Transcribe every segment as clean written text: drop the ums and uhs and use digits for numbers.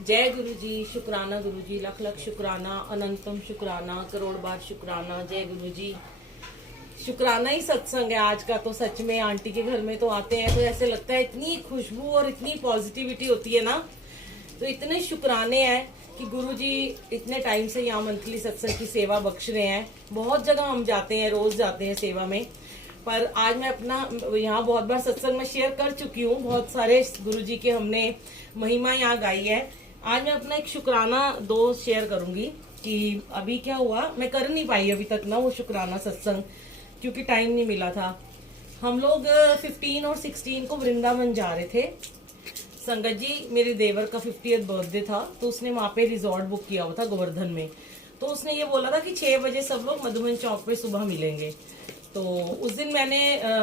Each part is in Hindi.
जय गुरु जी, शुक्राना गुरु जी, लख लख शुक्राना, अनंतम शुक्राना, करोड़ बार शुक्राना। जय गुरु जी। शुक्राना ही सत्संग है आज का। तो सच में आंटी के घर में तो आते हैं तो ऐसे लगता है इतनी खुशबू और इतनी पॉजिटिविटी होती है ना। तो इतने शुक्राने हैं कि गुरु जी इतने टाइम से यहाँ मंथली सत्संग की सेवा बख्श रहे हैं। बहुत जगह हम जाते हैं, रोज जाते हैं सेवा में, पर आज मैं अपना यहाँ बहुत बार सत्संग में शेयर कर चुकी हूँ। बहुत सारे गुरु जी के हमने महिमा यहाँ गाई है। आज मैं अपना एक शुक्राना दो शेयर करूंगी कि अभी क्या हुआ। मैं कर नहीं पाई अभी तक ना वो शुक्राना सत्संग, क्योंकि टाइम नहीं मिला था। हम लोग 15 और 16 को वृंदावन जा रहे थे। संगत जी, मेरे देवर का 50th बर्थडे था, तो उसने वहां पे रिजॉर्ट बुक किया हुआ था गोवर्धन में। तो उसने ये बोला था कि 6 बजे सब लोग मधुबन चौक पे सुबह मिलेंगे। तो उस दिन मैंने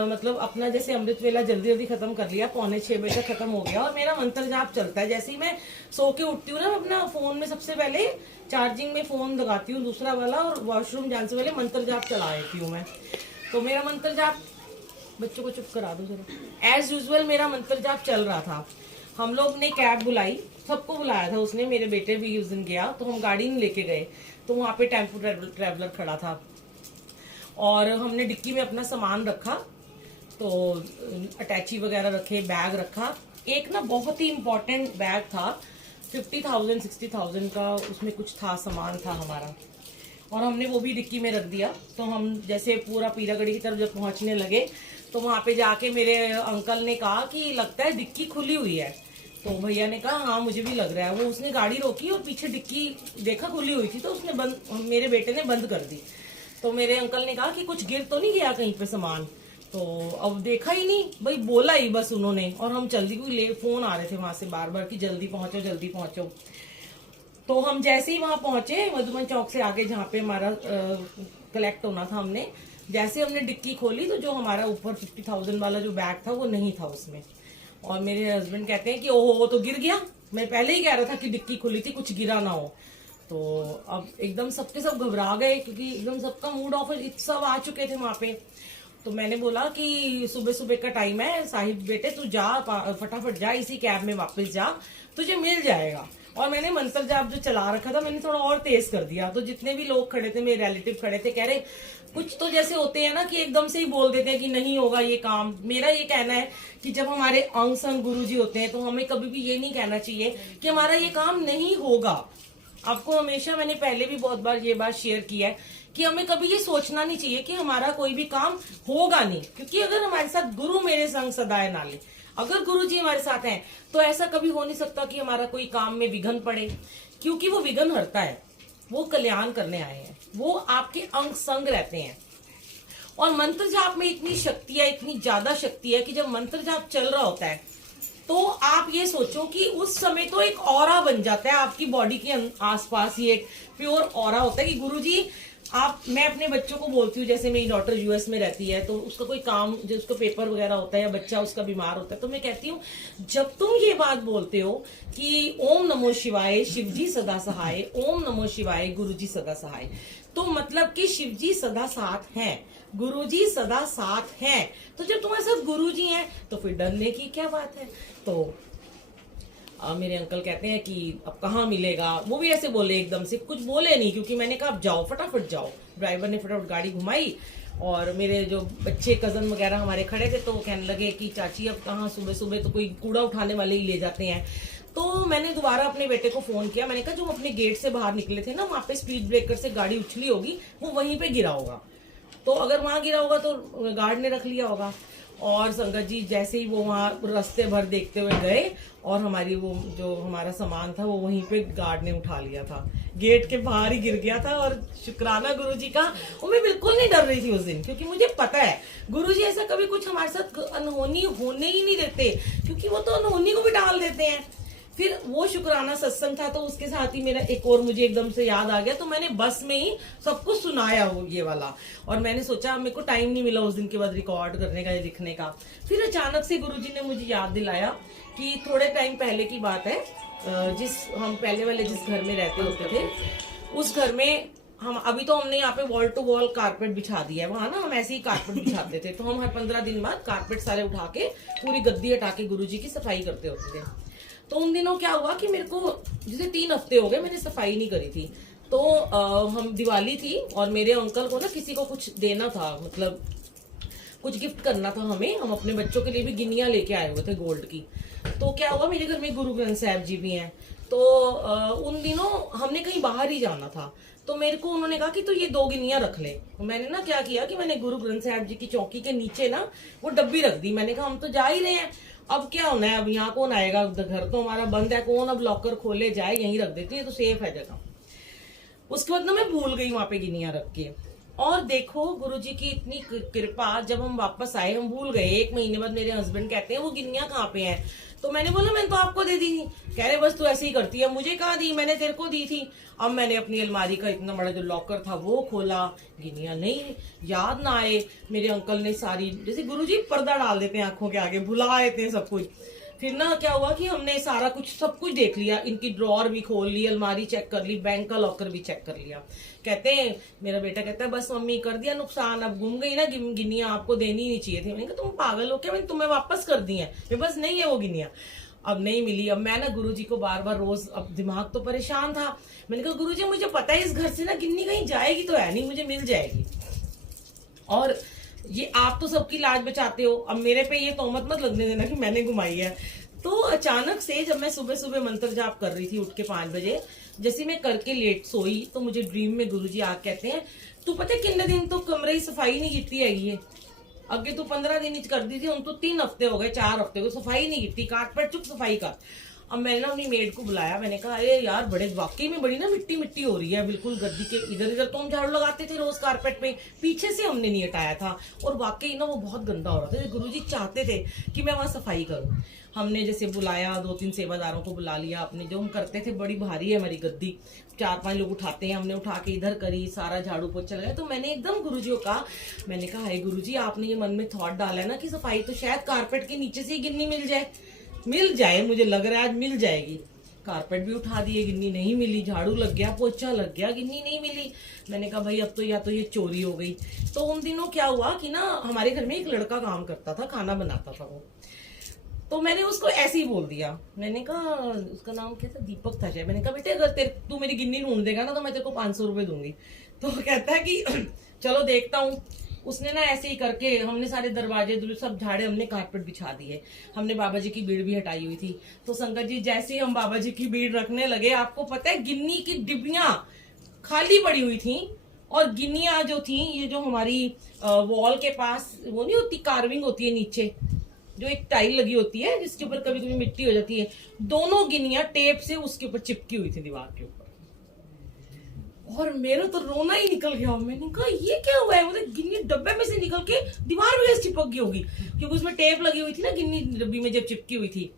मतलब अपना जैसे अमृत वेला जल्दी जल्दी खत्म कर लिया, 5:45 बजे तक खत्म हो गया। और मेरा मंत्र जाप चलता है। जैसे ही मैं सो के उठती हूँ ना, मैं अपना फोन में सबसे पहले चार्जिंग में फोन लगाती हूँ दूसरा वाला, और वॉशरूम जाने से पहले मंत्र जाप चला लेती हूँ मैं। तो मेरा मंत्र जाप, बच्चों को चुप करा दो जरा। एज यूजुअल मेरा मंत्र जाप चल रहा था। हम लोग ने कैब बुलाई, सबको बुलाया था उसने। मेरे बेटे भी उस दिन गया, तो हम गाड़ी नहीं लेके गए। तो वहां पे टेम्पो ट्रेवलर खड़ा था और हमने डिक्की में अपना सामान रखा। तो अटैची वगैरह रखे, बैग रखा। एक ना बहुत ही इम्पोर्टेंट बैग था, 50,000 60,000 का, उसमें कुछ था, सामान था हमारा, और हमने वो भी डिक्की में रख दिया। तो हम जैसे पूरा पीरागढ़ी की तरफ जब पहुंचने लगे, तो वहां पे जाके मेरे अंकल ने कहा कि लगता है डिक्की खुली हुई है। तो भैया ने कहा हाँ मुझे भी लग रहा है। वो उसने गाड़ी रोकी और पीछे डिक्की देखा खुली हुई थी, तो उसने बंद, मेरे बेटे ने बंद कर दी। तो मेरे अंकल ने कहा कि कुछ गिर तो नहीं गया कहीं पे सामान। तो अब देखा ही नहीं भाई, बोला ही बस उन्होंने। और हम जल्दी कोई ले, फोन आ रहे थे वहां से बार बार कि जल्दी पहुंचो जल्दी पहुंचो। तो हम जैसे ही वहां पहुंचे मधुबन चौक से आगे जहाँ पे हमारा कलेक्ट होना था, जैसे हमने डिक्की खोली तो जो हमारा ऊपर 50,000 वाला जो बैग था वो नहीं था उसमें। और मेरे हस्बैंड कहते हैं कि ओहो वो तो गिर गया। मैं पहले ही कह रहा था कि डिक्की खुली थी, कुछ गिरा ना हो। तो अब एकदम सबके सब घबरा गए, क्योंकि एकदम सबका मूड ऑफ, सब आ चुके थे वहां पे। तो मैंने बोला कि सुबह सुबह का टाइम है, साहिब बेटे तू जा, फटाफट जा, इसी कैब में वापस जा, तुझे मिल जाएगा। और मैंने मंत्र जाप जो चला रखा था मैंने थोड़ा और तेज कर दिया। तो जितने भी लोग खड़े थे, मेरे रिलेटिव खड़े थे, कह रहे कुछ तो जैसे होते हैं ना कि एकदम से ही बोल देते हैं कि नहीं होगा ये काम। मेरा ये कहना है कि जब हमारे अंग संग गुरु जी होते हैं तो हमें कभी भी ये नहीं कहना चाहिए कि हमारा ये काम नहीं होगा। आपको हमेशा, मैंने पहले भी बहुत बार ये बात शेयर किया है कि हमें कभी ये सोचना नहीं चाहिए कि हमारा कोई भी काम होगा नहीं। क्योंकि अगर हमारे साथ गुरु मेरे संग सदाए नाले, अगर गुरु जी हमारे साथ हैं, तो ऐसा कभी हो नहीं सकता कि हमारा कोई काम में विघ्न पड़े। क्योंकि वो विघ्न हरता है, वो कल्याण करने आए हैं, वो आपके अंग संग रहते हैं। और मंत्र जाप में इतनी शक्ति है, इतनी ज्यादा शक्ति है कि जब मंत्र जाप चल रहा होता है तो आप ये सोचो कि उस समय तो एक ऑरा बन जाता है आपकी बॉडी के आसपास। ये एक प्योर ऑरा होता है कि गुरुजी आप, मैं अपने बच्चों को बोलती हूँ, जैसे मेरी डॉटर यूएस में रहती है, तो उसका कोई काम, जो उसका पेपर वगैरह होता है या बच्चा उसका बीमार होता है, तो मैं कहती हूँ जब तुम ये बात बोलते हो कि ओम नमो शिवाय, शिव जी सदा सहाय, ओम नमो शिवाय, गुरु जी सदा सहाय, तो मतलब कि शिव जी सदा साथ हैं, गुरु जी सदा साथ हैं। तो जब तुम्हारे साथ गुरु जी हैं तो फिर डरने की क्या बात है। तो मेरे अंकल कहते हैं कि अब कहाँ मिलेगा। वो भी ऐसे बोले, एकदम से कुछ बोले नहीं, क्योंकि मैंने कहा अब जाओ, फटाफट जाओ। ड्राइवर ने फटाफट गाड़ी घुमाई। और मेरे जो बच्चे कजन वगैरह हमारे खड़े थे, तो वो कहने लगे कि चाची अब कहाँ, सुबह सुबह तो कोई कूड़ा उठाने वाले ही ले जाते हैं। तो मैंने दोबारा अपने बेटे को फोन किया। मैंने कहा जो अपने गेट से बाहर निकले थे ना, वहां पे स्पीड ब्रेकर से गाड़ी उछली होगी, वो वहीं पे गिरा होगा। तो अगर वहां गिरा होगा तो गार्ड ने रख लिया होगा। और संगत जी जैसे ही वो वहां रास्ते भर देखते हुए गए, और हमारी वो जो हमारा सामान था वो वहीं पे गार्ड ने उठा लिया था, गेट के बाहर ही गिर गया था। और शुक्राना गुरु जी का, वो मैं बिल्कुल नहीं डर रही थी उस दिन, क्योंकि मुझे पता है गुरु जी ऐसा कभी कुछ हमारे साथ अनहोनी होने ही नहीं देते, क्योंकि वो तो अनहोनी को भी टाल देते हैं। फिर वो शुक्राना सत्संग था, तो उसके साथ ही मेरा एक और मुझे एकदम से याद आ गया। तो मैंने बस में ही सबको सुनाया वो ये वाला। और मैंने सोचा, मेरे को टाइम नहीं मिला उस दिन के बाद रिकॉर्ड करने का या लिखने का। फिर अचानक से गुरुजी ने मुझे याद दिलाया कि थोड़े टाइम पहले की बात है, हम पहले वाले जिस घर में रहते होते थे, उस घर में हम, अभी तो हमने यहाँ पे वॉल टू वॉल कारपेट बिछा दिया है, वहां ना हम ऐसे ही कारपेट बिछाते थे। तो हम हर 15 दिन बाद कारपेट सारे उठा के, पूरी गद्दी हटा के गुरुजी की सफाई करते होते थे। तो उन दिनों क्या हुआ कि मेरे को जैसे 3 हफ्ते हो गए मैंने सफाई नहीं करी थी। तो हम दिवाली थी और मेरे अंकल को ना किसी को कुछ देना था, मतलब कुछ गिफ्ट करना था हमें। हम अपने बच्चों के लिए भी गिनिया लेके आए हुए थे गोल्ड की। तो क्या हुआ, मेरे घर में गुरु ग्रंथ साहब जी भी हैं। तो उन दिनों हमने कहीं बाहर ही जाना था। तो मेरे को उन्होंने कहा कि तो ये 2 गिनिया रख ले। तो मैंने ना क्या किया कि मैंने गुरु ग्रंथ साहब जी की चौकी के नीचे ना वो डब्बी रख दी। मैंने कहा हम तो जा ही रहे हैं, अब क्या होना है, अब यहाँ कौन आएगा, घर तो हमारा बंद है, कौन अब लॉकर खोले जाए, यहीं रख देती है तो सेफ है जगह। उसके बाद ना मैं भूल गई वहां पे गिनिया रख के। और देखो गुरुजी की इतनी कृपा, जब हम वापस आए हम भूल गए। 1 महीने बाद मेरे हस्बैंड कहते हैं वो गिनिया कहाँ पे है। तो मैंने बोला मैंने तो आपको दे दी थी। कह रहे बस तू ऐसे ही करती है, मुझे कहाँ दी, मैंने तेरे को दी थी। अब मैंने अपनी अलमारी का इतना बड़ा जो लॉकर था वो खोला, गिनिया नहीं, याद ना आए। मेरे अंकल ने सारी, जैसे गुरुजी पर्दा डाल देते हैं आंखों के आगे, भुला देते हैं सब कुछ। फिर ना क्या हुआ कि हमने सारा कुछ सब कुछ देख लिया, इनकी ड्रॉर भी खोल ली, अलमारी चेक कर ली, बैंक का लॉकर भी चेक कर लिया। कहते हैं, मेरा बेटा कहता है बस मम्मी कर दिया नुकसान, अब गुम गई ना गिनिया, आपको देनी नहीं चाहिए थी। मैंने कहा तुम पागल हो क्या, मैंने तुम्हें वापस कर दी है, बस नहीं है वो गिनिया। अब नहीं मिली। अब मैं ना गुरुजी को बार बार रोज, अब दिमाग तो परेशान था। मैंने कहा गुरुजी मुझे पता है इस घर से ना गिन्नी कहीं जाएगी तो है नहीं, मुझे मिल जाएगी। और ये आप तो सबकी लाज बचाते हो, अब मेरे पे ये तोहमत मत लगने देना कि मैंने घुमाई है। तो अचानक से जब मैं सुबह सुबह मंत्र जाप कर रही थी उठ के 5 बजे, जैसे मैं करके लेट सोई तो मुझे ड्रीम में गुरुजी आ कहते हैं तू पता है कितने दिन तो कमरे की सफाई नहीं की है, अगे तू 15 दिन कर दी थी, हम तो 3 हफ्ते हो गए 4 हफ्ते हो सफाई नहीं की, कारपेट चुप सफाई कर। अब मैंने ना अपनी मेड को बुलाया, मैंने कहा अरे यार बड़े वाकई में बड़ी ना मिट्टी मिट्टी हो रही है बिल्कुल गद्दी के इधर इधर। तो हम झाड़ू लगाते थे रोज कारपेट पे, पीछे से हमने नहीं हटाया था और वाकई ना वो बहुत गंदा हो रहा था। गुरुजी चाहते थे कि मैं वहां सफाई करूं। हमने जैसे बुलाया, 2-3 सेवादारों को बुला लिया अपने, जो हम करते थे, बड़ी भारी है हमारी गद्दी, 4-5 लोग उठाते हैं, हमने उठा के इधर करी, सारा झाड़ू पोछा लगाया। तो मैंने एकदम गुरुजी को कहा, मैंने कहा हाय गुरुजी आपने ये मन में थॉट डाला है ना कि सफाई तो शायद कारपेट के नीचे से ही गिन्नी मिल जाए, मुझे लग रहा है आज मिल जाएगी। कारपेट भी उठा दिए, गिन्नी नहीं मिली, झाड़ू लग गया, पोछा लग गया, गिन्नी नहीं मिली। मैंने कहा भाई अब तो या तो ये चोरी हो गई। तो उन दिनों क्या हुआ कि ना हमारे घर में एक लड़का काम करता था, खाना बनाता था वो। तो मैंने उसको ऐसे ही बोल दिया, मैंने कहा उसका नाम क्या था, दीपक था शायद। मैंने कहा बेटे अगर तू मेरी गिन्नी ढूंढ देगा ना तो मैं तेरे को 500 रुपए दूंगी। तो कहता है कि चलो देखता हूँ। उसने ना ऐसे ही करके, हमने सारे दरवाजे सब झाड़े, हमने कारपेट बिछा दिए, हमने बाबा जी की भीड़ भी हटाई हुई थी। तो संगत जी जैसे ही हम बाबा जी की भीड़ रखने लगे, आपको पता है गिन्नी की डिब्बियां खाली पड़ी हुई थी। और गिन्नियां जो थी, ये जो हमारी वॉल के पास वो नहीं होती, कार्विंग होती है नीचे जो एक टाइल लगी होती है जिसके ऊपर कभी कभी मिट्टी हो जाती है, दोनों गिनिया टेप से उसके ऊपर चिपकी हुई थी दीवार के ऊपर। और मेरा तो रोना ही निकल गया। मैंने कहा ये क्या हुआ है, मतलब गिन्नी डब्बे में से निकल के दीवार में कैसे चिपक गई होगी, क्योंकि उसमें टेप लगी हुई थी ना गिन्नी डब्बी में जब चिपकी हुई थी।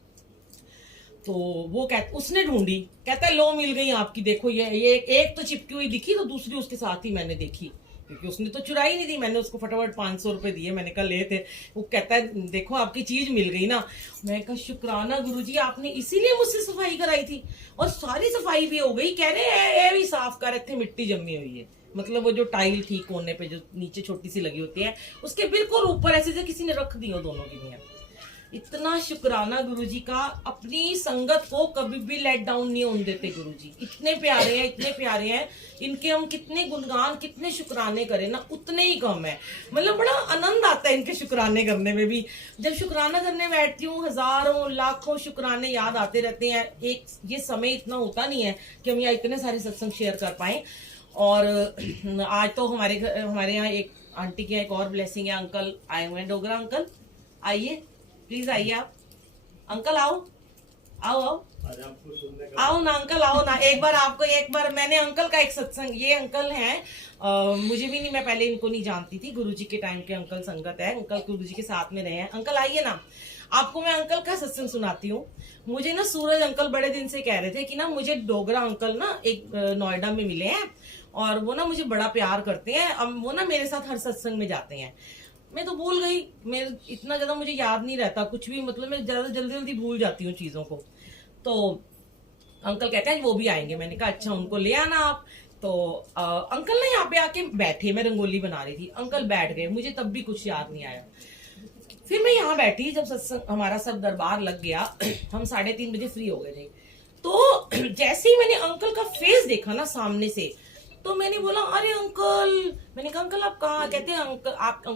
तो वो उसने ढूंढी, कहता है लो मिल गई आपकी, देखो ये एक तो चिपकी हुई दिखी, तो दूसरी उसके साथ ही मैंने देखी, क्योंकि उसने तो चुराई नहीं थी। मैंने उसको फटाफट 500 रुपए दिए, मैंने कहा ले थे। वो कहता है देखो आपकी चीज मिल गई ना। मैं कहा शुक्राना गुरुजी, आपने इसीलिए मुझसे सफाई कराई थी। और सारी सफाई भी हो गई। कह रहे ये भी साफ कर रहे थे, मिट्टी जमी हुई है, मतलब वो जो टाइल थी कोने पे जो नीचे छोटी सी लगी होती है, उसके बिल्कुल ऊपर ऐसे से किसी ने रख दी हो दोनों गिनिया। इतना शुक्राना गुरुजी का, अपनी संगत को कभी भी लेट डाउन नहीं होने देते गुरुजी। इतने प्यारे हैं, इतने प्यारे हैं, इनके हम कितने गुणगान कितने शुक्राने करें ना उतने ही कम है। मतलब बड़ा आनंद आता है इनके शुक्राने करने में भी। जब शुक्राना करने बैठती हूँ, हजारों लाखों शुक्राने याद आते रहते हैं। एक ये समय इतना होता नहीं है कि हम यहाँ इतने सारे सत्संग शेयर कर पाए। और आज तो हमारे यहाँ एक आंटी के यहाँ एक और ब्लेसिंग है। अंकल आए हुए हैं, डोगरा अंकल आइए, प्लीज आइए आप। अंकल आओ आओ आओ आओ ना अंकल, आओ ना। एक बार मैंने अंकल का एक सत्संग, ये अंकल हैं, मुझे भी नहीं, मैं पहले इनको नहीं जानती थी, गुरुजी के टाइम के अंकल संगत है, अंकल गुरुजी के साथ में रहे हैं। अंकल आइए ना, आपको मैं अंकल का सत्संग सुनाती हूँ। मुझे ना सूरज अंकल बड़े दिन से कह रहे थे कि ना मुझे डोगरा अंकल ना एक नोएडा में मिले हैं और वो ना मुझे बड़ा प्यार करते हैं। अब वो ना मेरे साथ हर सत्संग में जाते हैं। मैं तो भूल गई, मेरे इतना ज्यादा मुझे याद नहीं रहता कुछ भी, मतलब मैं ज्यादा जल्दी जल्दी भूल जाती हूँ चीजों को। तो अंकल कहते हैं वो भी आएंगे। मैंने कहा अच्छा उनको ले आना आप। तो अंकल ना यहाँ पे आके बैठे, मैं रंगोली बना रही थी, अंकल बैठ गए, मुझे तब भी कुछ याद नहीं आया। फिर मैं यहाँ बैठी, जब सत्संग हमारा सब दरबार लग गया, हम 3:30 बजे फ्री हो गए थे। तो जैसे ही मैंने अंकल का फेस देखा ना सामने से, तो मैंने बोला अरे अंकल, मैंने कहा अंकल आप कहाँ, कहते हैं अंकल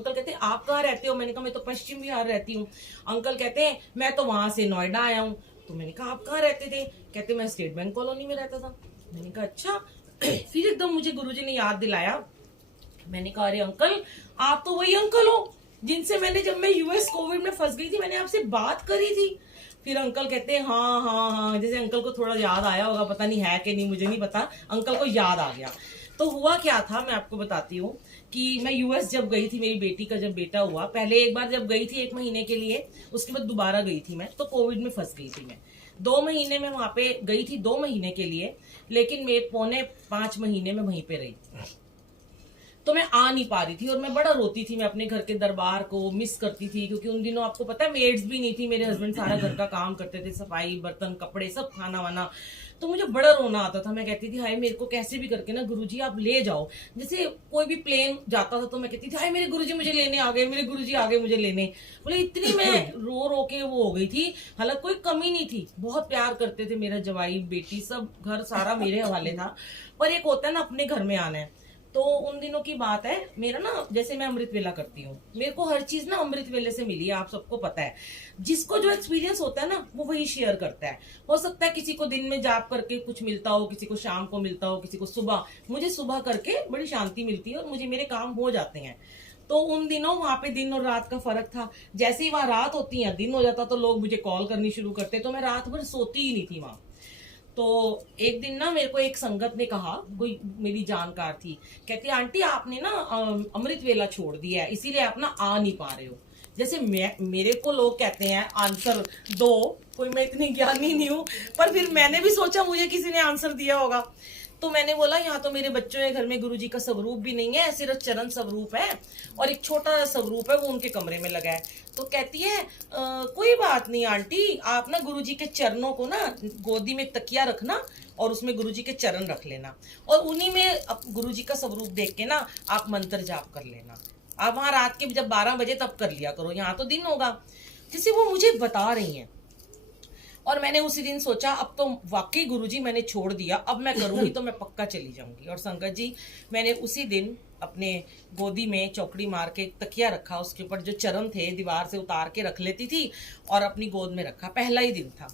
कहते हैं आप कहाँ रहते हो, मैंने कहा मैं तो पश्चिम बिहार रहती हूँ। अंकल कहते हैं मैं तो वहां से नोएडा आया हूँ। तो मैंने कहा आप कहाँ रहते थे, कहते मैं स्टेट बैंक कॉलोनी में रहता था। मैंने कहा अच्छा। फिर एकदम मुझे गुरुजी ने याद दिलाया। मैंने कहा अरे अंकल आप तो वही अंकल हो जिनसे मैंने, जब मैं यूएस कोविड में फंस गई थी, मैंने आपसे बात करी थी। फिर अंकल कहते हैं हाँ हाँ हाँ, जैसे अंकल को थोड़ा याद आया होगा, पता नहीं है कि नहीं मुझे नहीं पता, अंकल को याद आ गया। तो हुआ क्या था मैं आपको बताती हूँ कि मैं यूएस जब गई थी, मेरी बेटी का जब बेटा हुआ, पहले एक बार जब गई थी 1 महीने के लिए, उसके बाद दोबारा गई थी मैं, तो कोविड में फंस गई थी मैं। 2 महीने में वहां पे गई थी, 2 महीने के लिए, लेकिन मैं 4.5 महीने में वहीं पे रही। तो मैं आ नहीं पा रही थी और मैं बड़ा रोती थी, मैं अपने घर के दरबार को मिस करती थी, क्योंकि उन दिनों आपको पता है मेड्स भी नहीं थी, मेरे हस्बैंड सारा घर का काम करते थे, सफाई, बर्तन, कपड़े, सब खाना वाना। तो मुझे बड़ा रोना आता था, मैं कहती थी हाय मेरे को कैसे भी करके ना गुरुजी आप ले जाओ। जैसे कोई भी प्लेन जाता था तो मैं कहती थी हाय मेरे गुरुजी मुझे लेने आ गए, मेरे गुरुजी आ गए मुझे लेने। बोले इतनी मैं रो रो के वो हो गई थी। हालांकि कोई कमी नहीं थी, बहुत प्यार करते थे, मेरा जवाई बेटी सब घर सारा मेरे हवाले था, पर एक होता है ना अपने घर में आना है। तो उन दिनों की बात है, मेरा ना जैसे मैं अमृत वेला करती हूँ, मेरे को हर चीज ना अमृत वेले से मिली है, आप सबको पता है। जिसको जो एक्सपीरियंस होता है ना वो वही शेयर करता है। हो सकता है किसी को दिन में जाप करके कुछ मिलता हो, किसी को शाम को मिलता हो, किसी को सुबह। मुझे सुबह करके बड़ी शांति मिलती है और मुझे मेरे काम हो जाते हैं। तो उन दिनों वहां पे दिन और रात का फर्क था। जैसे ही वहां रात होती है, दिन हो जाता तो लोग मुझे कॉल करनी शुरू करते, तो मैं रात भर सोती ही नहीं थी वहां। तो एक दिन ना मेरे को एक संगत ने कहा, कोई मेरी जानकार थी, कहती आंटी आपने ना अमृत वेला छोड़ दिया है, इसीलिए आप ना आ नहीं पा रहे हो। जैसे मेरे को लोग कहते हैं आंसर दो, कोई मैं इतनी ज्ञानी नहीं हूं, पर फिर मैंने भी सोचा मुझे किसी ने आंसर दिया होगा। तो मैंने बोला यहाँ तो मेरे बच्चों के घर में गुरुजी का स्वरूप भी नहीं है, सिर्फ चरण स्वरूप है और एक छोटा स्वरूप है, वो उनके कमरे में लगा है। तो कहती है कोई बात नहीं आंटी, आप ना गुरुजी के चरणों को ना गोदी में तकिया रखना और उसमें गुरुजी के चरण रख लेना, और उन्हीं में गुरुजी का स्वरूप देख के ना आप मंत्र जाप कर लेना। आप वहां रात के जब 12 बजे तब कर लिया करो, यहाँ तो दिन होगा। जैसे वो मुझे बता रही हैं, और मैंने उसी दिन सोचा अब तो वाकई गुरुजी मैंने छोड़ दिया, अब मैं करूंगी तो मैं पक्का चली जाऊंगी। और संगत जी मैंने उसी दिन अपने गोदी में चौकड़ी मार के तकिया रखा, उसके ऊपर जो चरण थे दीवार से उतार के रख लेती थी और अपनी गोद में रखा। पहला ही दिन था,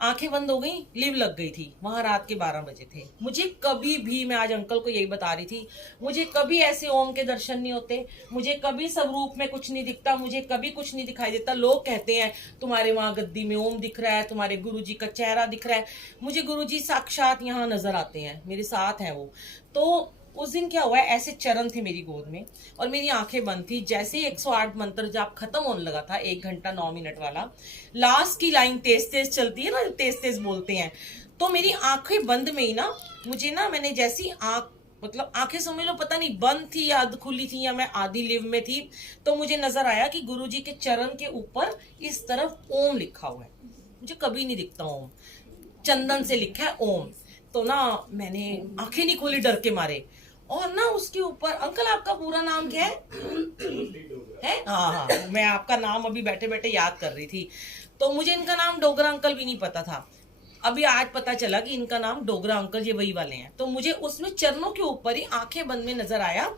आंखें बंद हो गई, लिव लग गई थी। वहां रात के 12 बजे थे। मुझे कभी भी, मैं आज अंकल को यही बता रही थी, मुझे कभी ऐसे ओम के दर्शन नहीं होते, मुझे कभी स्वरूप में कुछ नहीं दिखता, मुझे कभी कुछ नहीं दिखाई देता। लोग कहते हैं तुम्हारे वहां गद्दी में ओम दिख रहा है, तुम्हारे गुरुजी का चेहरा दिख रहा है। मुझे गुरुजी साक्षात यहाँ नजर आते हैं, मेरे साथ हैं वो। तो उस दिन क्या हुआ, ऐसे चरण थे मेरी गोद में और मेरी आंखें बंद थी। जैसे ही 108 मंत्र जाप खत्म होने लगा था, 1 घंटा 9 मिनट वाला, लास्ट की लाइन तेज तेज चलती है ना, तेज तेज बोलते हैं, तो मेरी आंखें बंद में ही ना, मुझे ना, मैंने जैसी मतलब आंखें समझ लो पता नहीं बंद थी या खुली थी या मैं आधी लिव में थी, तो मुझे नजर आया कि गुरुजी के चरण के ऊपर इस तरफ ओम लिखा हुआ है। मुझे कभी नहीं दिखता ओम, चंदन से लिखा है ओम। तो ना मैंने आंखें नहीं खोली डर के मारे, और ना उसके ऊपर, अंकल आपका पूरा नाम क्या है? हाँ हाँ, मैं आपका नाम अभी बैठे बैठे याद कर रही थी। तो मुझे इनका नाम डोगरा अंकल भी नहीं पता था, अभी आज पता चला कि इनका नाम डोगरा अंकल, ये वही वाले हैं। तो मुझे उसमें चरणों के ऊपर ही आंखें बंद में नजर आया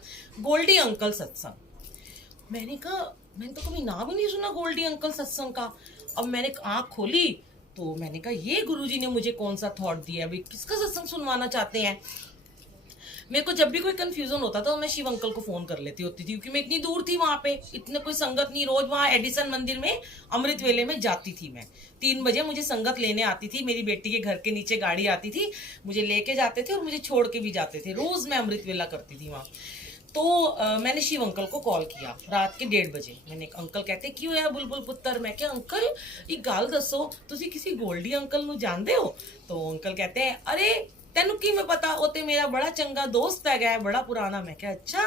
गोल्डी अंकल सत्संग। मैंने कहा मैंने तो कभी नाम ही नहीं सुना गोल्डी अंकल सत्संग का। अब मैंने आंख खोली तो मैंने कहा ये गुरुजी ने मुझे कौन सा थॉट दिया, भाई किसका सत्संग सुनवाना चाहते हैं। मेरे को जब भी कोई कंफ्यूजन होता था तो मैं शिव अंकल को फोन कर लेती होती थी, क्योंकि मैं इतनी दूर थी, वहां पे इतने कोई संगत नहीं। रोज वहां एडिसन मंदिर में अमृत वेले में जाती थी मैं, 3 बजे मुझे संगत लेने आती थी, मेरी बेटी के घर के नीचे गाड़ी आती थी, मुझे लेके जाते थे और मुझे छोड़ के भी जाते थे। रोज मैं अमृत वेला करती थी वहां। तो मैंने शिव अंकल को कॉल किया रात के 1:30 बजे। मैंने, अंकल कहते क्यों है बुलबुल पुत्र? मैं क्या अंकल एक गाल दसो, तुसी किसी गोल्डी अंकल नू जानते हो? तो अंकल कहते हैं अरे तेनू की मैं पता, वो ते मेरा बड़ा चंगा दोस्त है, बड़ा पुराना। मैं क्या अच्छा,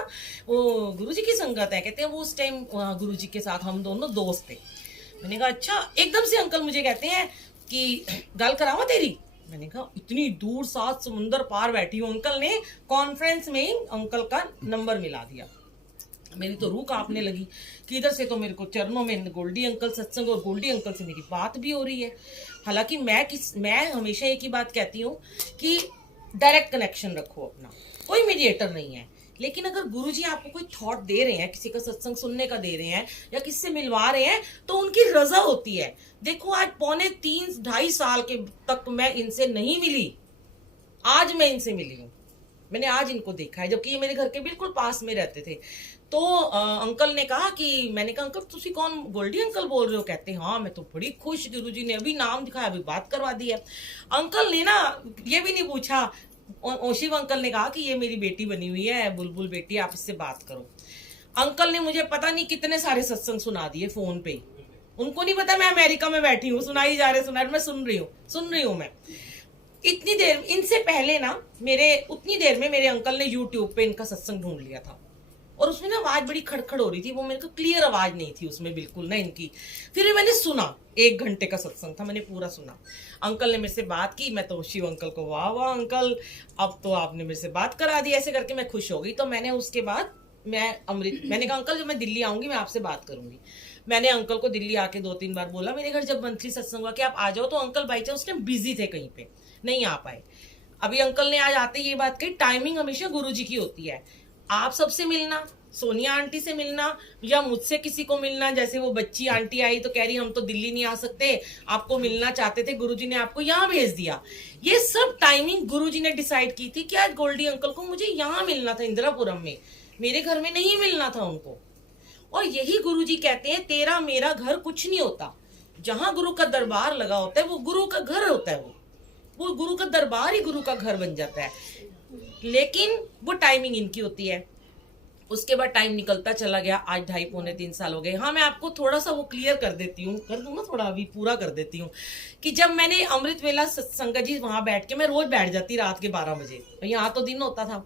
वो गुरुजी की संगत है? कहते हैं वो उस टाइम गुरुजी के साथ हम दोनों दोस्त थे। मैंने कहा अच्छा। एकदम से अंकल मुझे कहते हैं कि गल करावा तेरी। मैंने कहा इतनी दूर 7 समुंदर पार बैठी हूँ। अंकल ने कॉन्फ्रेंस में ही अंकल का नंबर मिला दिया। मेरी तो रूह कांपने लगी कि इधर से तो मेरे को चरणों में गोल्डी अंकल सत्संग और गोल्डी अंकल से मेरी बात भी हो रही है। हालांकि मैं हमेशा एक ही बात कहती हूँ कि डायरेक्ट कनेक्शन रखो अपना, कोई मीडिएटर नहीं है। लेकिन अगर गुरुजी आपको कोई थॉट दे रहे हैं, किसी का सत्संग सुनने का दे रहे हैं या किसी से मिलवा रहे हैं, तो उनकी रजा होती है। देखो आज 3.5 साल के तक मैं इनसे नहीं मिली, आज मैं इनसे मिली हूँ। मैंने आज इनको देखा है, जबकि ये मेरे घर के बिल्कुल पास में रहते थे। तो अंकल ने कहा कि, मैंने कहा अंकल तुसी कौन, गोल्डी अंकल बोल रहे हो? कहते हाँ मैं तो बड़ी खुश, गुरुजी ने अभी नाम दिखाया, अभी बात करवा दी है। अंकल ने ना ये भी नहीं पूछा, ओशिव अंकल ने कहा कि ये मेरी बेटी बनी हुई है, बुलबुल बेटी, आप इससे बात करो। अंकल ने मुझे पता नहीं कितने सारे सत्संग सुना दिए फोन पे। उनको नहीं पता मैं अमेरिका में बैठी हूँ, सुनाई जा रहे, मैं सुन रही हूँ मैं। इतनी देर, इनसे पहले ना उतनी देर में मेरे अंकल ने यूट्यूब पे इनका सत्संग ढूंढ लिया था, और उसमें ना आवाज बड़ी खड़खड़ हो रही थी, वो मेरे को क्लियर आवाज नहीं थी उसमें बिल्कुल ना इनकी। फिर मैंने सुना, 1 घंटे का सत्संग था, मैंने पूरा सुना। अंकल ने मेरे से बात की, मैं तो शिव अंकल को वाह वाह अंकल, अब तो आपने मेरे से बात करा दी, ऐसे करके मैं खुश हो गई। तो मैंने उसके बाद मैंने कहा अंकल जब मैं दिल्ली आऊंगी मैं आपसे बात करूंगी। मैंने अंकल को दिल्ली आके 2-3 बार बोला, मेरे घर जब मंथली सत्संग हुआ कि आप आ जाओ, तो अंकल बाई चांस उस टाइम बिजी थे, कहीं पे नहीं आ पाए। अभी अंकल ने आज आते ये बात कही, टाइमिंग हमेशा गुरुजी की होती है। आप सबसे मिलना, सोनिया आंटी से मिलना या मुझसे किसी को मिलना, जैसे वो बच्ची आंटी आई तो कह रही हम तो दिल्ली नहीं आ सकते, आपको मिलना चाहते थे, गुरुजी ने आपको यहाँ भेज दिया। ये सब टाइमिंग गुरुजी ने डिसाइड की थी कि आज गोल्डी अंकल को मुझे यहाँ मिलना था, इंदिरापुरम में, मेरे घर में नहीं मिलना था उनको। और यही गुरुजी कहते हैं तेरा मेरा घर कुछ नहीं होता, जहां गुरु का दरबार लगा होता है वो गुरु का घर होता है, वो गुरु का दरबार ही गुरु का घर बन जाता है। लेकिन वो टाइमिंग इनकी होती है। उसके बाद टाइम निकलता चला गया, आज 2.5-3 साल हो गए। हाँ मैं आपको थोड़ा सा वो क्लियर कर देती हूँ, कर दूँ ना थोड़ा, अभी पूरा कर देती हूँ कि जब मैंने अमृत वेला सत्संग जी वहां बैठ के, मैं रोज बैठ जाती रात के 12 बजे, यहाँ तो दिन होता था,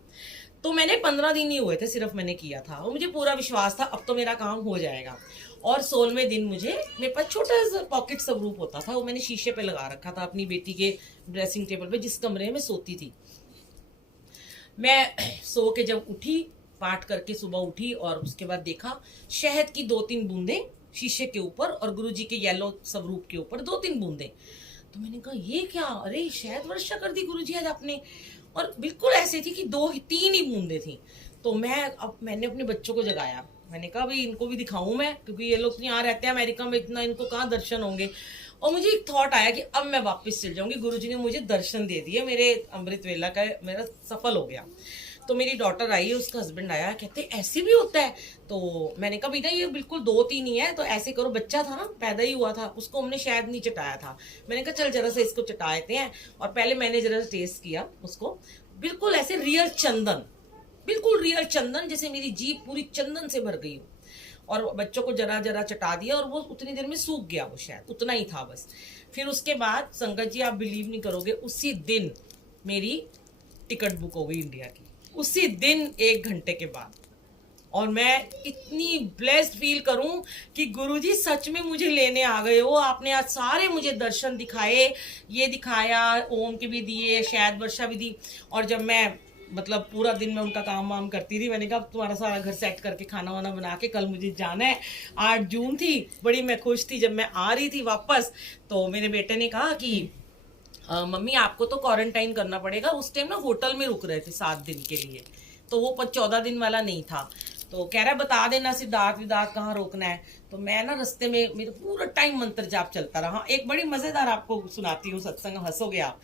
तो मैंने 15 दिन ही हुए थे सिर्फ मैंने किया था, और मुझे पूरा विश्वास था अब तो मेरा काम हो जाएगा। और 16वें दिन मेरे पास छोटा सा पॉकेट स्वरूप होता था, वो मैंने शीशे पे लगा रखा था अपनी बेटी के ड्रेसिंग टेबल पे, जिस कमरे में सोती थी। मैं सो के जब उठी, पाठ करके सुबह उठी, और उसके बाद देखा शहद की 2-3 बूंदें शीशे के ऊपर, और गुरुजी के येलो स्वरूप के ऊपर 2-3 बूंदें। तो मैंने कहा ये क्या, अरे शहद वर्षा कर दी गुरुजी आज आपने। और बिल्कुल ऐसे थी कि 2-3 ही बूंदें थी। तो मैंने अपने बच्चों को जगाया, मैंने कहा भाई इनको भी दिखाऊं मैं, क्योंकि ये लोग यहाँ रहते हैं अमेरिका में, इतना इनको कहाँ दर्शन होंगे। और मुझे एक थॉट आया कि अब मैं वापस चल जाऊंगी, गुरुजी ने मुझे दर्शन दे दिए, मेरे अमृत वेला का मेरा सफल हो गया। तो मेरी डॉटर आई, उसका हस्बैंड आया, कहते ऐसे भी होता है। तो मैंने कहा बेटा ये बिल्कुल 2-3 ही है, तो ऐसे करो, बच्चा था ना, पैदा ही हुआ था, उसको हमने शायद नहीं चटाया था। मैंने कहा चल जरा से इसको चटा देते हैं, और पहले मैंने जरा टेस्ट किया उसको, बिल्कुल ऐसे रियल चंदन, बिल्कुल रियल चंदन, जैसे मेरी जीभ पूरी चंदन से भर गई हो। और बच्चों को जरा जरा चटा दिया, और वो उतनी देर में सूख गया, वो शायद उतना ही था बस। फिर उसके बाद संगत जी आप बिलीव नहीं करोगे, उसी दिन मेरी टिकट बुक हो गई इंडिया की, उसी दिन 1 घंटे के बाद। और मैं इतनी ब्लेस्ड फील करूं कि गुरुजी सच में मुझे लेने आ गए हो, आपने आज सारे मुझे दर्शन दिखाए, ये दिखाया, ओम के भी दिए, शायद वर्षा भी दी। और जब मैं मतलब पूरा दिन मैं उनका काम वाम करती थी, मैंने कहा तुम्हारा सारा घर सेट करके खाना वाना बना के कल मुझे जाना है। 8 जून थी, बड़ी मैं खुश थी। जब मैं आ रही थी वापस, तो मेरे बेटे ने कहा कि मम्मी आपको तो क्वारंटाइन करना पड़ेगा। उस टाइम ना होटल में रुक रहे थे 7 दिन के लिए, तो वो 14 दिन वाला नहीं था। तो कह रहा बता देना सिद्धार्थ विदार्थ कहाँ रोकना है। तो मैं ना रास्ते में मेरा पूरा टाइम मंत्र जाप चलता रहा। एक बड़ी मजेदार आपको सुनाती हूँ सत्संग, हंसोगे आप।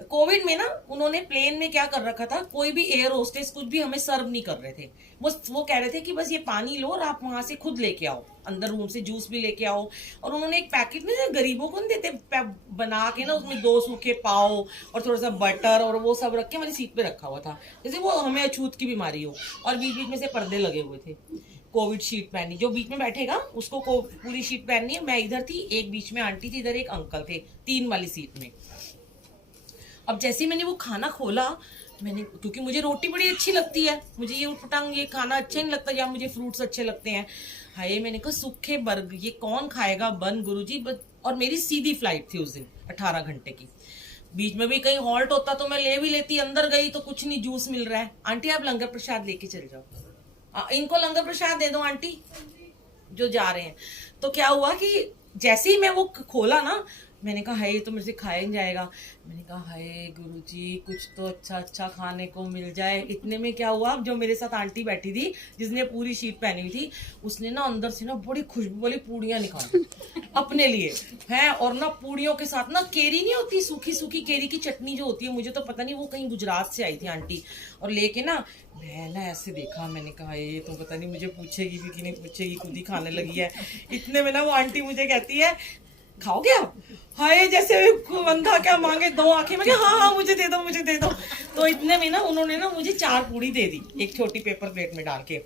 कोविड में ना उन्होंने प्लेन में क्या कर रखा था, कोई भी एयर होस्टेस कुछ भी हमें सर्व नहीं कर रहे थे। वो कह रहे थे कि बस ये पानी लो और आप वहां से खुद लेके आओ, अंदर रूम से जूस भी लेके आओ। और उन्होंने एक पैकेट में गरीबों को नहीं देते बना के ना, उसमें 2 सूखे पाव और थोड़ा सा बटर और वो सब रख के हमारी सीट पे रखा हुआ था, जैसे वो हमें अछूत की बीमारी हो। और बीच बीच में से पर्दे लगे हुए थे, कोविड शीट पहनी, जो बीच में बैठेगा उसको पूरी शीट पहननी है। मैं इधर थी, एक बीच में आंटी थी, इधर एक अंकल थे, 3 वाली सीट में। अब जैसे ही मैंने वो खाना खोला, क्योंकि मुझे रोटी बड़ी अच्छी लगती है, मुझे ये उटपटांग ये खाना अच्छा नहीं लगता, या मुझे फ्रूट्स अच्छे लगते हैं। हाय मैंने कहा सूखे बर्ग ये कौन खाएगा, बन गुरुजी। और मेरी सीधी फ्लाइट थी उस दिन 18 घंटे की। बीच में भी कहीं हॉल्ट होता तो मैं ले भी लेती। अंदर गई तो कुछ नहीं, जूस मिल रहा है, आंटी आप लंगर प्रसाद लेके चल जाओ। इनको लंगर प्रसाद दे दो आंटी जो जा रहे हैं। तो क्या हुआ कि जैसे ही मैं वो खोला ना, मैंने कहा हाय ये तो मेरे से खाया नहीं जाएगा। मैंने कहा हाय गुरुजी कुछ तो अच्छा अच्छा खाने को मिल जाए। इतने में क्या हुआ, जो मेरे साथ आंटी बैठी थी जिसने पूरी शीट पहनी हुई थी, उसने ना अंदर से ना बड़ी खुशबू वाली पूड़ियां निकाली अपने लिए हैं। और ना पूड़ियों के साथ ना केरी नहीं होती, सूखी सूखी केरी की चटनी जो होती है, मुझे तो पता नहीं वो कहीं गुजरात से आई थी आंटी, और लेके ना मैं ना ऐसे देखा, मैंने कहा ये तो पता नहीं मुझे पूछेगी कि नहीं पूछेगी, खुद ही खाने लगी है। इतने में ना वो आंटी मुझे कहती है खाओगे आप? हाय जैसे बंदा क्या मांगे, दो आंखें। मैं हाँ हाँ मुझे दे दो मुझे दे दो। तो इतने में ना उन्होंने ना मुझे 4 पूड़ी दे दी एक छोटी पेपर प्लेट में डाल के।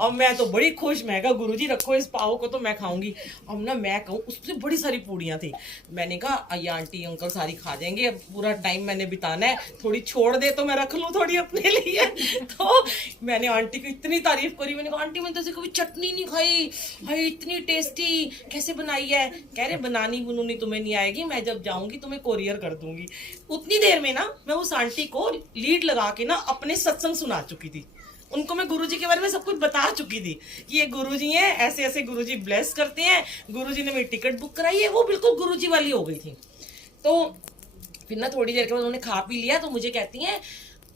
अब मैं तो बड़ी खुश, मैं कहा गुरुजी रखो इस पाव को तो मैं खाऊंगी। अब ना मैं कहूँ उससे बड़ी सारी पूड़ियाँ थी। मैंने कहा ये आंटी अंकल सारी खा जाएंगे, अब पूरा टाइम मैंने बिताना है, थोड़ी छोड़ दे तो मैं रख लूँ थोड़ी अपने लिए। तो मैंने आंटी की इतनी तारीफ करी, मैंने कहा आंटी मैंने तो कभी चटनी नहीं खाई, हाय इतनी टेस्टी कैसे बनाई है। कह रहे बनानी बुनूनी तुम्हें नहीं आएगी, मैं जब जाऊंगी तुम्हें कोरियर कर दूंगी। उतनी देर में ना मैं उस आंटी को लीड लगा के ना अपने सत्संग सुना चुकी थी। उनको मैं गुरुजी के बारे में सब कुछ बता चुकी थी कि ये गुरुजी हैं, ऐसे ऐसे गुरुजी ब्लेस करते हैं, गुरुजी ने मेरी टिकट बुक कराई है। वो बिल्कुल गुरुजी वाली हो गई थी। तो फिर ना थोड़ी देर के बाद उन्होंने खा पी लिया, तो मुझे कहती हैं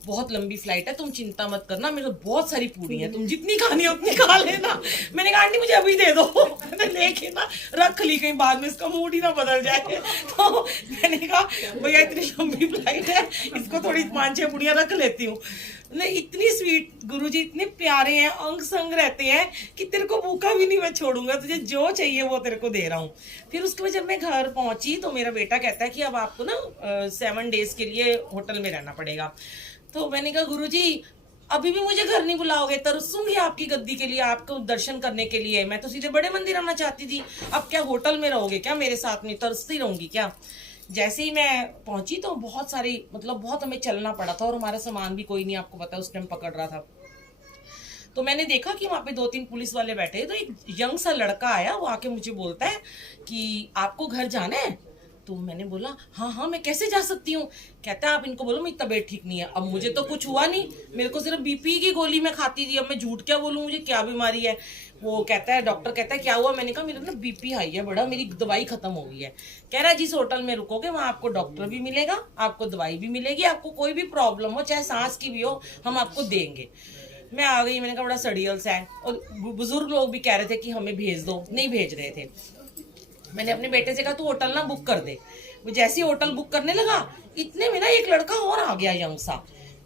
बहुत लंबी फ्लाइट है, तुम चिंता मत करना, मेरे तो बहुत सारी पूरी है, तुम जितनी खानी है उतनी खा लेना। मैंने कहा आंटी मुझे अभी दे दो। मैंने लेके ना रख ली, कहीं बाद में इसका मूड ही ना बदल जाए। तो मैंने कहा भैया इतनी लंबी फ्लाइट है, इसको थोड़ी 5-6 पूड़ियाँ रख लेती हूँ। नहीं इतनी स्वीट गुरुजी, इतने प्यारे हैं, अंग संग रहते हैं कि तेरे को भूखा भी नहीं मैं छोड़ूंगा, तुझे जो चाहिए वो तेरे को दे रहा हूँ। फिर उसके बाद जब मैं घर पहुंची तो मेरा बेटा कहता है कि अब आपको ना 7 डेज के लिए होटल में रहना पड़ेगा। तो मैंने कहा गुरुजी अभी भी मुझे घर नहीं बुलाओगे? तरसूंगी आपकी गद्दी के लिए, आपको दर्शन करने के लिए। मैं तो सीधे बड़े मंदिर आना चाहती थी, अब क्या होटल में रहोगे क्या मेरे साथ में? तरसती रहूंगी क्या? जैसे ही मैं पहुंची तो बहुत सारी मतलब बहुत हमें चलना पड़ा था, और हमारा सामान भी कोई नहीं, आपको पता है उस टाइम पकड़ रहा था। तो मैंने देखा कि वहां पे 2-3 पुलिस वाले बैठे, तो एक यंग सा लड़का आया, वो आके मुझे बोलता है कि आपको घर जाना है? तो मैंने बोला हाँ हाँ मैं कैसे जा सकती हूँ। कहता है आप इनको बोलो मेरी तबीयत ठीक नहीं है। अब मुझे तो कुछ हुआ नहीं, मेरे को सिर्फ बीपी की गोली मैं खाती थी, अब मैं झूठ क्या बोलूँ, मुझे क्या बीमारी है। वो कहता है डॉक्टर कहता है क्या हुआ? मैंने कहा मेरा ना बीपी हाई है बड़ा, मेरी दवाई खत्म हो गई है। कह रहा है जिस होटल में रुकोगे वहां आपको डॉक्टर भी मिलेगा, आपको दवाई भी मिलेगी, आपको कोई भी प्रॉब्लम हो चाहे सांस की भी हो हम आपको देंगे। मैं आ गई, मैंने कहा बड़ा सड़ियल सा है, और बुजुर्ग लोग भी कह रहे थे कि हमें भेज दो, नहीं भेज रहे थे। मैंने अपने बेटे से कहा तू होटल ना बुक कर दे। वो जैसे ही होटल बुक करने लगा, इतने में ना एक लड़का और आ गया यंग सा।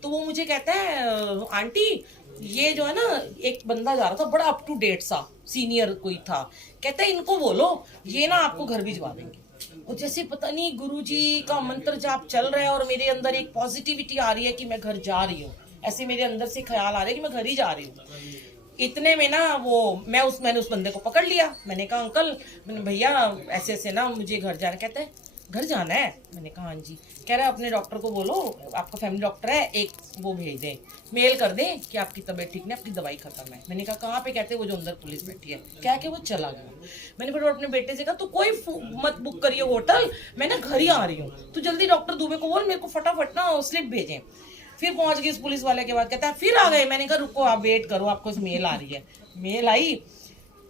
तो वो मुझे कहता है आंटी ये जो है ना एक बंदा जा रहा था बड़ा अप टू डेट सा सीनियर कोई था, कहता है इनको बोलो ये ना आपको घर भिजवा देंगे। और जैसे पता नहीं गुरुजी का मंत्र जाप चल रहा है और मेरे अंदर एक पॉजिटिविटी आ रही है कि मैं घर जा रही हूँ, ऐसे मेरे अंदर से ख्याल आ रहा है कि मैं घर ही जा रही हूँ। इतने में ना मैंने उस बंदे को पकड़ लिया। मैंने कहा अंकल, मैंने भैया ऐसे ऐसे ना मुझे घर जाना। कहता है घर जाना है? मैंने कहा हाँ जी। कह रहा है अपने डॉक्टर को बोलो, आपका फैमिली डॉक्टर है, एक वो भेज दें, मेल कर दें कि आपकी तबीयत ठीक नहीं, आपकी दवाई खत्म है। मैंने कहा कहाँ पे? कहते वो जो अंदर पुलिस बैठी है। क्या कि वो चला गया। मैंने फिर अपने बेटे से कहा तो कोई मत बुक करिए होटल, मैं ना घर ही आ रही हूँ, तो जल्दी डॉक्टर दुबे को बोल मेरे को फटाफट ना स्लिप भेजें। फिर पहुंच गई इस पुलिस वाले के बाद, कहता है फिर आ गए। मैंने कहा रुको आप वेट करो, आपको मेल आ रही है। मेल आई,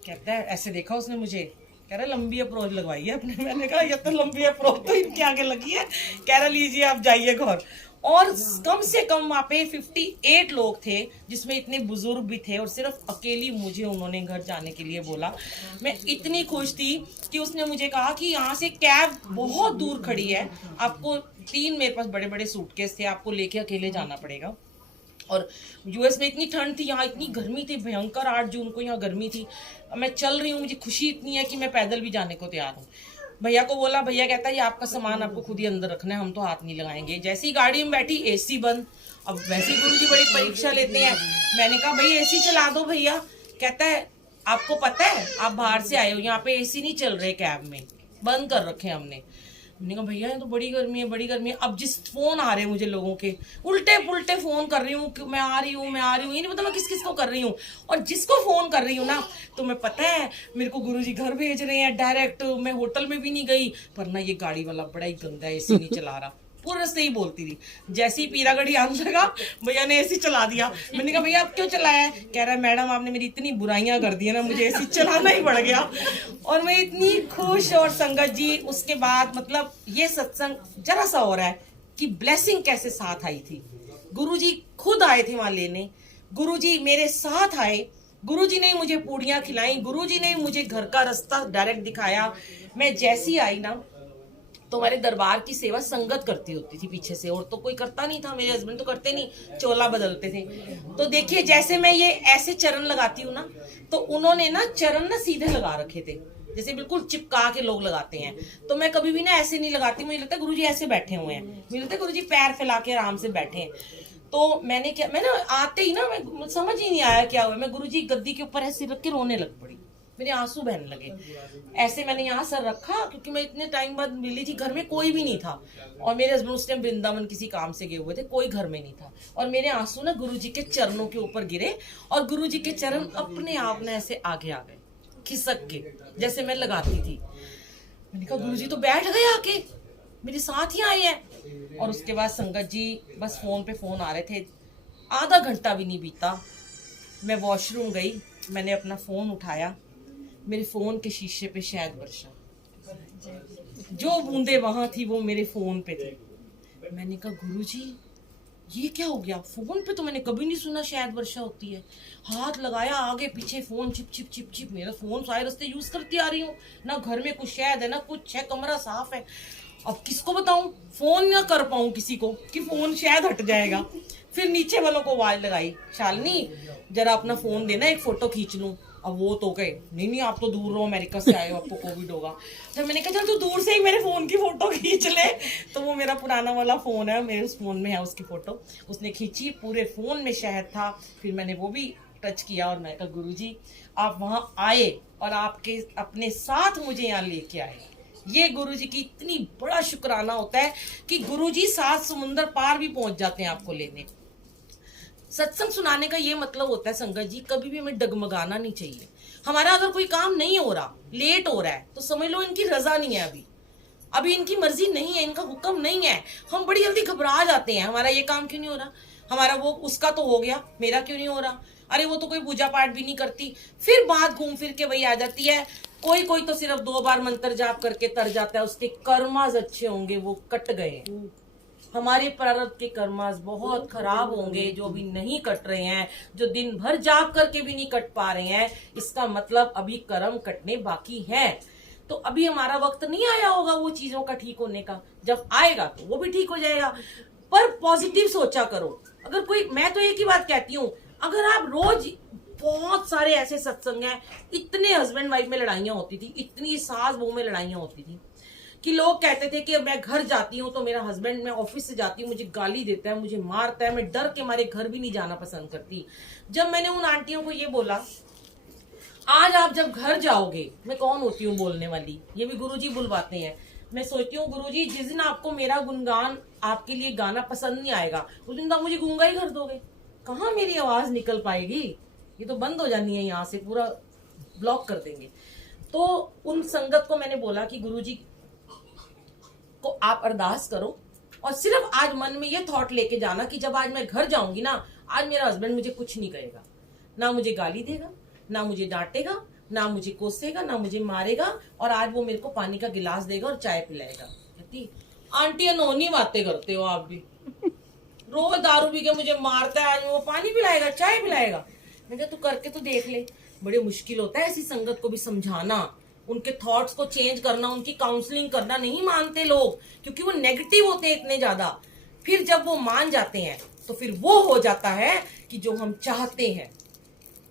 कहता है ऐसे देखा उसने मुझे, कह रहा लंबी अप्रोच लगवाई है अपने। मैंने कहा ये तो लंबी अप्रोच तो इनके आगे लगी है। कह रहा लीजिए आप जाइए घर। और कम से कम वहां पे 58 लोग थे, जिसमें इतने बुजुर्ग भी थे, और सिर्फ अकेली मुझे उन्होंने घर जाने के लिए बोला। मैं इतनी खुश थी कि उसने मुझे कहा कि यहाँ से कैब बहुत दूर खड़ी है, आपको 3 मेरे पास बड़े बड़े सूटकेस थे, आपको लेके अकेले जाना पड़ेगा। और यूएस में इतनी ठंड थी, यहाँ इतनी गर्मी थी भयंकर, 8 जून को यहाँ गर्मी थी। मैं चल रही हूँ, मुझे खुशी इतनी है कि मैं पैदल भी जाने को तैयार हूँ। भैया को बोला, भैया कहता है ये आपका सामान आपको खुद ही अंदर रखना है, हम तो हाथ नहीं लगाएंगे। जैसे ही गाड़ी में बैठी एसी बंद। अब वैसे ही गुरुजी बड़ी परीक्षा लेते हैं। मैंने कहा भाई एसी चला दो भैया। कहता है आपको पता है आप बाहर से आए हो, यहाँ पे एसी नहीं चल रहे, कैब में बंद कर रखे हमने। मैंने कहा भैया ये तो बड़ी गर्मी है, बड़ी गर्मी है। अब जिस फोन आ रहे हैं मुझे लोगों के, उल्टे पुल्टे फोन कर रही हूँ कि मैं आ रही हूँ, मैं आ रही हूँ, ये नहीं पता मैं किस किस को कर रही हूँ। और जिसको फोन कर रही हूँ ना, तो मैं पता है मेरे को गुरुजी घर भेज रहे हैं डायरेक्ट, मैं होटल में भी नहीं गई। पर ना ये गाड़ी वाला बड़ा ही गंदा है, एसी नहीं चला रहा। पूरे रास्ते ही बोलती थी। जैसे ही पीरागढ़ी आने लगा भैया ने एसी चला दिया। मैंने कहा भैया आप क्यों चलाया है? कह रहा है मैडम आपने मेरी इतनी बुराइयां कर दी है ना, मुझे एसी चलाना ही पड़ गया। और मैं इतनी खुश। और संगत जी उसके बाद मतलब ये सत्संग जरा सा हो रहा है कि ब्लेसिंग कैसे साथ आई थी। गुरुजी खुद आए थे वहां लेने, गुरुजी मेरे साथ आए, गुरुजी ने मुझे पूड़ियां खिलाई, गुरुजी ने मुझे घर का रास्ता डायरेक्ट दिखाया। मैं जैसी आई ना तो हमारे दरबार की सेवा संगत करती होती थी पीछे से, और तो कोई करता नहीं था। मेरे हस्बैंड तो करते नहीं, चोला बदलते थे। तो देखिए जैसे मैं ये ऐसे चरण लगाती हूँ ना, तो उन्होंने ना चरण ना सीधे लगा रखे थे, जैसे बिल्कुल चिपका के लोग लगाते हैं। तो मैं कभी भी ना ऐसे नहीं लगाती, मुझे लगता है गुरुजी ऐसे बैठे हुए हैं, मुझे लगता है गुरुजी पैर फैला के आराम से बैठे हैं। तो मैंने क्या, मैं ना आते ही ना मैं समझ ही नहीं आया क्या हुआ, मैं गुरुजी गद्दी के ऊपर ऐसे रख के रोने लग पड़ी, मेरे आंसू बहने लगे। ऐसे मैंने यहाँ सर रखा क्योंकि मैं इतने टाइम बाद मिली थी, घर में कोई भी नहीं था। और मेरे हस्बैंड उस टाइम वृंदावन किसी काम से गए हुए थे, कोई घर में नहीं था। और मेरे आंसू ना गुरुजी के चरणों के ऊपर गिरे, और गुरुजी के चरण अपने आप ने ऐसे आगे आ गए खिसक के, जैसे मैं लगाती थी। मैंने कहा गुरुजी तो बैठ गए आके, मेरे साथ ही आए हैं। और उसके बाद संगत जी बस फोन पे फोन आ रहे थे, आधा घंटा भी नहीं बीता, मैं वॉशरूम गई, मैंने अपना फोन उठाया, मेरे फोन के शीशे पे शहद वर्षा, जो बूंदे वहां थी वो मेरे फोन पे थी। मैंने कहा गुरुजी ये क्या हो गया, फोन पे तो मैंने कभी नहीं सुना शहद वर्षा होती है। हाथ लगाया आगे पीछे, phone chip chip chip chip, मेरा फोन सारे रास्ते यूज करती आ रही हूँ, ना घर में कुछ शहद है ना कुछ है, कमरा साफ है। अब किसको बताऊं, फोन ना कर पाऊं किसी को कि फोन शायद हट जाएगा। फिर नीचे वालों को आवाज लगाई, शालिनी जरा अपना फोन देना, एक फोटो खींच लूं। अब वो तो कहे नहीं आप तो दूर रहो, अमेरिका से आए हो, आपको कोविड होगा। तो मैंने कहा चल तू दूर से ही मेरे फोन की फोटो खींच ले। तो वो मेरा पुराना वाला फोन है, मेरे उस फोन में है उसकी फोटो, उसने खींची, पूरे फोन में शहद था। फिर मैंने वो भी टच किया और मैं कहा गुरुजी आप वहां आए और आपके अपने साथ मुझे यहाँ लेके आए। ये गुरुजी की इतनी बड़ा शुक्राना होता है कि गुरुजी 7 समुंदर पार भी पहुंच जाते हैं आपको लेने। सत्संग सुनाने का ये मतलब होता है संगत जी, कभी भी हमें डगमगाना नहीं चाहिए। हमारा अगर कोई काम नहीं हो रहा, लेट हो रहा है, तो समझ लो इनकी रजा नहीं है, अभी इनकी मर्जी नहीं है, इनका हुक्म नहीं है। हम बड़ी जल्दी घबरा जाते हैं, हमारा ये काम क्यों नहीं हो रहा, हमारा वो उसका तो हो गया, मेरा क्यों नहीं हो रहा, अरे वो तो कोई पूजा पाठ भी नहीं करती। फिर बात घूम फिर के वही आ जाती है, कोई कोई तो सिर्फ 2 बार मंत्र जाप करके तर जाता है, उसके कर्माज अच्छे होंगे, वो कट गए। हमारे प्रारब्ध के कर्मास बहुत खराब होंगे जो अभी नहीं कट रहे हैं, जो दिन भर जाप करके भी नहीं कट पा रहे हैं, इसका मतलब अभी कर्म कटने बाकी हैं। तो अभी हमारा वक्त नहीं आया होगा वो चीजों का ठीक होने का, जब आएगा तो वो भी ठीक हो जाएगा। पर पॉजिटिव सोचा करो। अगर कोई, मैं तो एक ही बात कहती हूँ, अगर आप रोज, बहुत सारे ऐसे सत्संग हैं, इतने हस्बैंड वाइफ में लड़ाइयां होती थी, इतनी सास बहू में लड़ाइयां होती थी कि लोग कहते थे कि मैं घर जाती हूँ तो मेरा हस्बैंड, मैं ऑफिस से जाती हूँ मुझे गाली देता है, मुझे मारता है, मैं डर के मारे घर भी नहीं जाना पसंद करती। जब मैंने उन आंटियों को ये बोला, आज आप जब घर जाओगे, मैं कौन होती हूँ बोलने वाली, ये भी गुरुजी बुलवाते हैं। मैं सोचती हूँ गुरुजी जिस दिन आपको मेरा गुणगान आपके लिए गाना पसंद नहीं आएगा, उस दिन तो आप मुझे गूंगा ही कर दोगे, कहाँ मेरी आवाज निकल पाएगी, ये तो बंद हो जानी है, यहाँ से पूरा ब्लॉक कर देंगे। तो उन संगत को मैंने बोला कि गुरुजी को आप अरदास करो और सिर्फ आज मन में ये थॉट लेके जाना कि जब आज मैं घर जाऊंगी ना, आज मेरा हस्बैंड मुझे कुछ नहीं कहेगा, ना मुझे गाली देगा, ना मुझे डांटेगा, ना मुझे कोसेगा, ना मुझे मारेगा, और आज वो मेरे को पानी का गिलास देगा और चाय पिलाएगा। कहती आंटी अनोनी बातें करते हो आप भी, रोज दारू पी के मुझे मारता है, आज वो पानी पिलाएगा, चाय पिलाएगा। मैं कहा तू करके तो देख ले। बड़े मुश्किल होता है ऐसी संगत को भी समझाना, उनके थॉट्स को चेंज करना, उनकी काउंसलिंग करना। नहीं मानते लोग क्योंकि वो नेगेटिव होते हैं इतने ज्यादा। फिर जब वो मान जाते हैं तो फिर वो हो जाता है कि जो हम चाहते हैं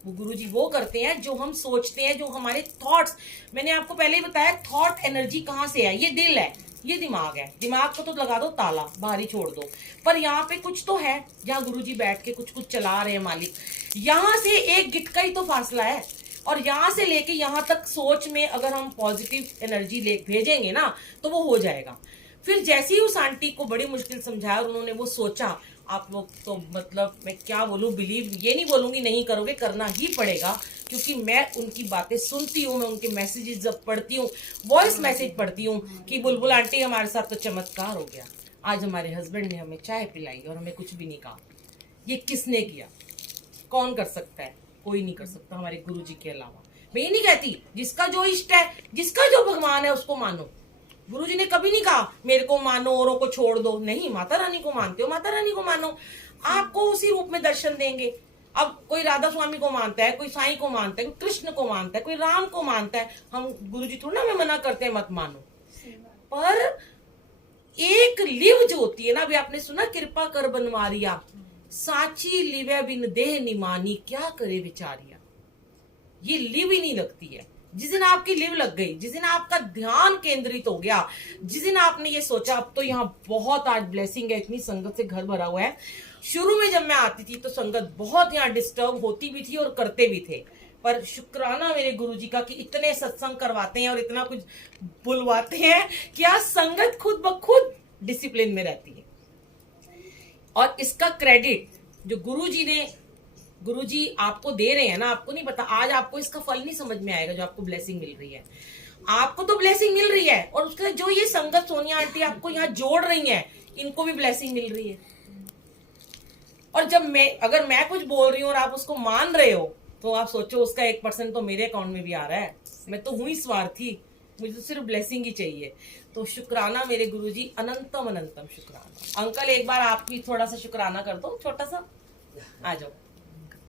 वो गुरुजी वो करते हैं, जो हम सोचते हैं, जो हमारे थॉट्स। मैंने आपको पहले ही बताया थॉट एनर्जी कहाँ से है, ये दिल है, ये दिमाग है। दिमाग को तो लगा दो ताला, बाहर ही छोड़ दो, पर यहाँ पे कुछ तो है जहाँ गुरुजी बैठ के कुछ कुछ चला रहे हैं मालिक। यहाँ से एक गिट का ही तो फासला है, और यहाँ से लेके यहाँ तक सोच में अगर हम पॉजिटिव एनर्जी ले भेजेंगे ना तो वो हो जाएगा। फिर जैसे ही उस आंटी को बड़ी मुश्किल समझाया और उन्होंने वो सोचा, आप लोग तो मतलब मैं क्या बोलूं, बिलीव ये नहीं बोलूंगी नहीं करोगे, करना ही पड़ेगा, क्योंकि मैं उनकी बातें सुनती हूँ, मैं उनके मैसेजेस जब पढ़ती हूँ, वॉइस मैसेज पढ़ती हूँ कि बुलबुल आंटी हमारे साथ तो चमत्कार हो गया, आज हमारे हस्बैंड ने हमें चाय पिलाई और हमें कुछ भी नहीं कहा। ये किसने किया? कौन कर सकता है? कोई नहीं कर सकता हमारे गुरुजी के अलावा। मैं ये नहीं कहती जिसका जो इष्ट है, जिसका जो भगवान है उसको मानो। गुरुजी ने कभी नहीं कहा मेरे को मानो औरों को छोड़ दो। नहीं, माता रानी को मानते हो, माता रानी को मानो, आपको उसी रूप में दर्शन देंगे। अब कोई राधा स्वामी को मानता है, कोई साईं को मानता है, कोई कृष्ण को मानता है, कोई राम को मानता है। हम गुरुजी थोड़ा ना हमें मना करते हैं मत मानो, पर एक लिव जो होती है ना, अभी आपने सुना कृपा कर बनवारिया, साची लिवे बिन देह निमानी, क्या करे बेचारिया। ये लिव ही नहीं लगती है। जिस दिन आपकी लिव लग गई, जिस दिन आपका ध्यान केंद्रित हो गया, जिस दिन आपने ये सोचा अब तो यहाँ बहुत आज ब्लेसिंग है, इतनी संगत से घर भरा हुआ है। शुरू में जब मैं आती थी तो संगत बहुत यहाँ डिस्टर्ब होती भी थी और करते भी थे, पर शुक्राना मेरे गुरुजी का कि इतने सत्संग करवाते हैं और इतना कुछ बुलवाते हैं कि आज संगत खुद ब खुद डिसिप्लिन में रहती है। और इसका क्रेडिट जो गुरुजी आपको दे रहे हैं ना, आपको नहीं पता, आज आपको इसका फल नहीं समझ में आएगा जो आपको ब्लेसिंग मिल रही है। आपको तो ब्लेसिंग मिल रही है और उसके जो ये संगत सोनिया आंटी आपको यहाँ जोड़ रही है, इनको भी ब्लेसिंग मिल रही है। और जब अगर मैं कुछ बोल रही हूँ और आप उसको मान रहे हो तो आप सोचो उसका 1% तो मेरे अकाउंट में भी आ रहा है। मैं तो हुई स्वार्थी, मुझे तो सिर्फ ब्लेसिंग ही चाहिए। तो शुक्राना मेरे गुरुजी, अनंतम अनंतम शुक्राना। अंकल एक बार आप भी थोड़ा सा शुक्राना कर दो, छोटा सा, आ जाओ।